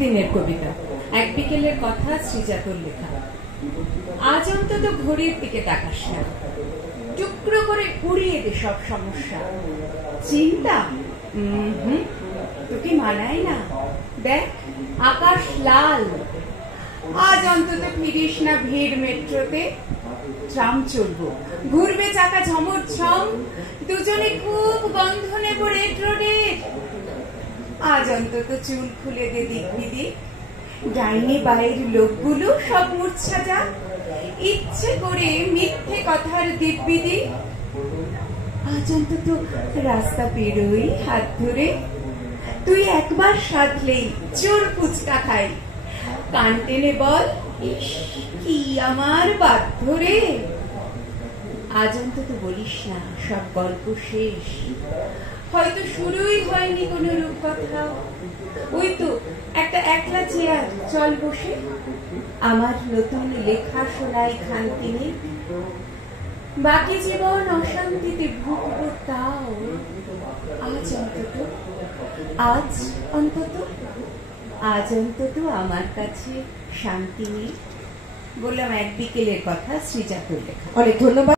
দিনের কবিতা, এক বিকেলের কথা, শ্রীজাতর লেখা। আজ অন্তত ঘড়ির দিকে তাকাস না, টুকরো করে উড়িয়ে দে সব সমস্যা। চিন্তা তোকে মানায় না। দেখ আকাশ লাল। আজ অন্তত ফিরিস না ভিড় মেট্রোতে। ট্রাম চলবো, ঘুরবে চাকা ঝমর ঝম, দুজনে খুব গন্ধ নেব রেড রোডের। আজ অন্তত চুল খুলে দে দিক বিদিক, ডাইনি বাইরের লোকগুলো সব মূর্ছা যা, ইচ্ছে করে মিথ্যে কথার দিব্যিদি। আজ অন্তত রাস্তা পেরোই হাত ধরে, তুই একবার সাধলেই চোর ফুচকা খাই। কান টেনে বল, ইস কি আমার বাধ্য রে। আজ অন্তত বলিস না সব গল্প শেষ, হয়তো শুরুই হয়নি কোনো রূপকথা। ওই তো একটা একলা চেয়ার, চল বসে আমার নতুন লেখা শোনাই খানতিনি। বাকি জীবন অশান্তিতে ভুগব তাও। আজ অন্তত আজ অন্তত আজ অন্তত আমার কাছে শান্তি নেই। বললাম এক বিকেলের কথা, শ্রীজাতর লেখা। অনেক ধন্যবাদ।